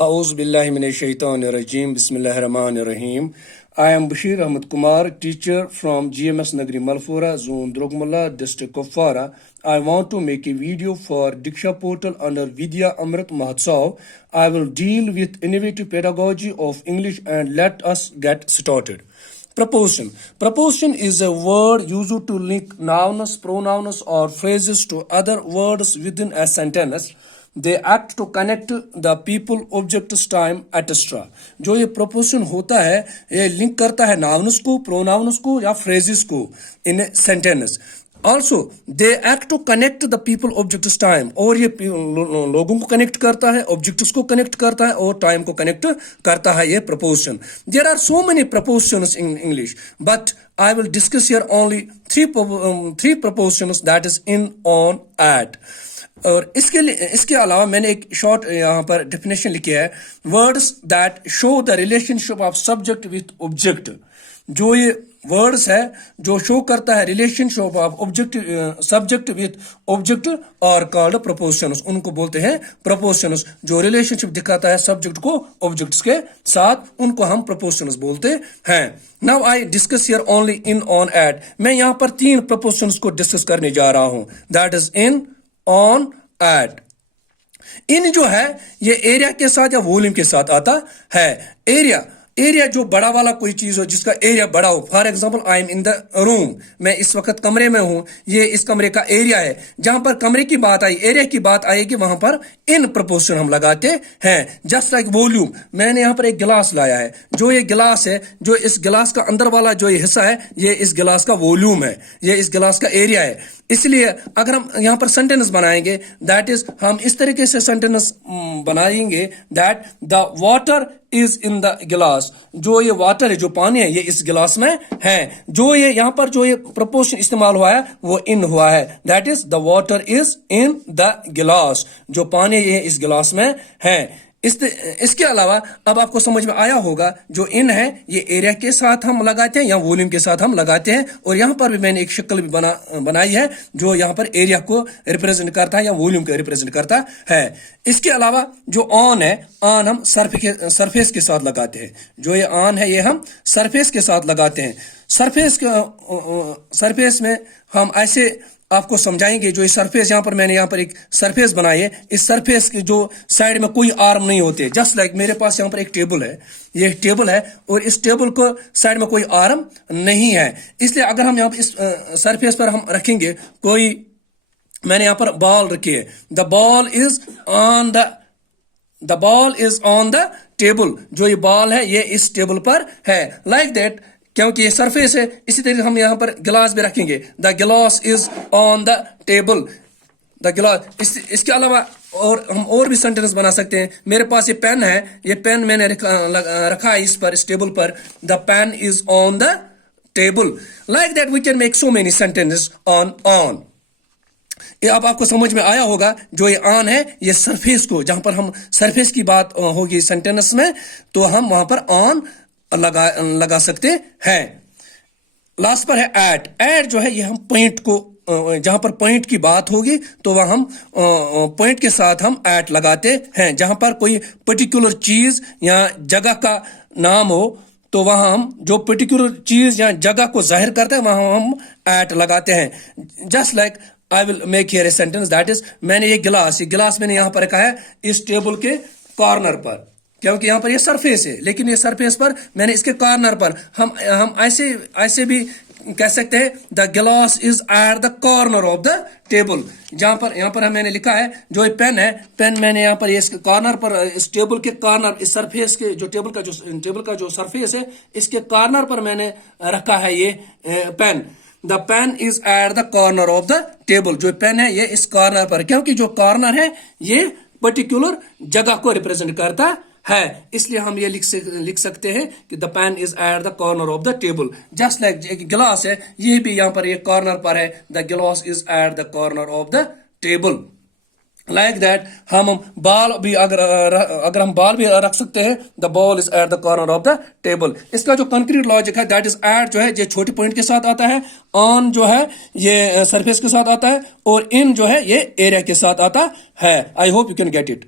A'udhu Bismillahirrahmanirrahim. I am Bashir Ahmed Kumar, teacher from GMS Nagri Malfora, Zone Drogmalla, District Kupwara. I want to make a video for Diksha portal under Vidya Amrit Mahotsav. I will deal with innovative pedagogy of English and let us get started. Preposition. Preposition is a word used to link nouns, pronouns or phrases to other words within a sentence. They act to connect the people objects time etcetera. जो ये preposition होता है ये link करता है nouns को, pronounce को या फ्रेजेस को in sentence. Also they act to connect the people objects time, और ये लोगों को कनेक्ट करता है, ऑब्जेक्ट्स को कनेक्ट करता है और टाइम को कनेक्ट करता है ये preposition. There are so many prepositions in English but I will discuss here only three prepositions, that is in, on, at. और इसके अलावा मैंने एक शॉर्ट यहाँ पर डेफिनेशन लिखी है, words that show the relationship of subject with object. जो ये वर्ड्स है जो शो करता है relationship of object subject with object और कॉल्ड प्रपोजिशंस, उनको बोलते हैं प्रपोजिशंस। जो रिलेशनशिप दिखाता है सब्जेक्ट को ऑब्जेक्ट्स के साथ, उनको हम प्रपोजिशंस बोलते हैं। Now I discuss here only in, on, at. मैं यहाँ पर 3 प्रपोजिशंस को डिस्कस करने जा रहा हूं, that is in, on, at. In जो है ये एरिया के साथ या वॉल्यूम के साथ आता है। एरिया जो बड़ा वाला कोई चीज हो जिसका एरिया बड़ा हो, for example I am in the room, मैं इस वक्त कमरे में हूं, ये इस कमरे का एरिया है। जहां पर कमरे की बात आई, एरिया की बात आएगी, वहां पर इन प्रपोजिशन हम लगाते हैं। जस्ट लाइक वॉल्यूम, मैंने यहां पर एक गिलास लाया है, जो ये गिलास है, जो इस गिलास का अंदर वाला जो ये हिस्सा है, ये इस गिलास का वॉल्यूम है, ये इस गिलास का एरिया है। इसलिए अगर हम यहां पर सेंटेंस बनाएंगे, दैट इज हम इस तरीके से सेंटेंस बनाएंगे that the water is in the गिलास। जो ये वाटर है, जो पानी है, ये इस गिलास में है। जो ये यहां पर जो ये प्रपोजिशन इस्तेमाल हुआ है वो इन हुआ है, that is the water is in the गिलास। जो पानी ये इस गिलास में है। इसके अलावा अब आपको समझ में आया होगा, जो इन है ये एरिया के साथ हम लगाते हैं या वॉल्यूम के साथ हम लगाते हैं। और यहां पर भी मैंने एक शक्ल भी बनाई है जो यहां पर एरिया को रिप्रेजेंट करता है या वॉल्यूम को रिप्रेजेंट करता है। इसके अलावा जो ऑन है, ऑन हम सरफेस के साथ लगाते हैं। जो ये ऑन है ये हम सरफेस के साथ लगाते हैं। सरफेस में हम ऐसे आपको समझाएंगे, जो ये सरफेस यहाँ पर मैंने यहाँ पर एक सरफेस बनाई है, इस सरफेस के जो साइड में कोई आर्म नहीं होते। जस्ट लाइक मेरे पास यहाँ पर एक टेबल है, ये टेबल है और इस टेबल को साइड में कोई आर्म नहीं है। इसलिए अगर हम यहाँ पर इस सरफेस पर हम रखेंगे कोई, मैंने यहाँ पर बॉल रखी है, the ball is on the table. जो ये बॉल है ये इस टेबल पर है, लाइक दैट। क्योंकि ये सरफेस है, इसी तरीके हम यहां पर गिलास भी रखेंगे, द गिलास is on the table, the गिलास। इसके अलावा और भी सेंटेंस बना सकते हैं। मेरे पास ये पेन है, ये पेन मैंने रखा है इस टेबल पर, the pen is on the table. Like that we can make so many sentences on. ये अब आपको समझ में आया होगा। जो ये ऑन है ये सरफेस को, जहां पर हम सरफेस की बात होगी सेंटेंस में, तो हम वहां पर ऑन लगा सकते हैं। लास्ट पर है एट। एट जो है ये हम पॉइंट को, जहां पर पॉइंट की बात होगी तो वह हम पॉइंट के साथ हम एट लगाते हैं। जहां पर कोई पर्टिकुलर चीज या जगह का नाम हो तो वहां हम जो पर्टिकुलर चीज या जगह को जाहिर करते हैं वहां हम एट लगाते हैं। Just like I will make here a sentence, that is, मैंने ये गिलास मैंने यहां पर रखा है इस टेबल के कॉर्नर पर, क्योंकि यहां पर ये सरफेस है, लेकिन ये सरफेस पर मैंने इसके कॉर्नर पर हम ऐसे भी कह सकते हैं, द गिलास is at the corner of the table. यहां पर मैंने लिखा है, जो ये पेन है, पेन मैंने यहां पर इसके कॉर्नर पर, इस टेबल के कॉर्नर, इस सरफेस के जो टेबल का जो सरफेस है, इसके कॉर्नर पर मैंने रखा है ये pen. The pen is at the corner of the table. जो पेन है ये इस कॉर्नर पर, क्योंकि जो कॉर्नर है ये पर्टिकुलर जगह को रिप्रेजेंट करता है। इसलिए हम ये लिख सकते हैं कि the pen is at the corner of the table. Just like गिलास है, ये भी यहाँ पर ये कॉर्नर पर है, द गिलास is at the corner of the table. Like that हम बॉल भी अगर हम बॉल भी रख सकते हैं, the ball is at the corner of the table. इसका जो कंक्रीट लॉजिक है, दैट इज एट जो है ये छोटी पॉइंट के साथ आता है, ऑन जो है ये सरफेस के साथ आता है, और इन जो है ये एरिया के साथ आता है। I hope you can get it.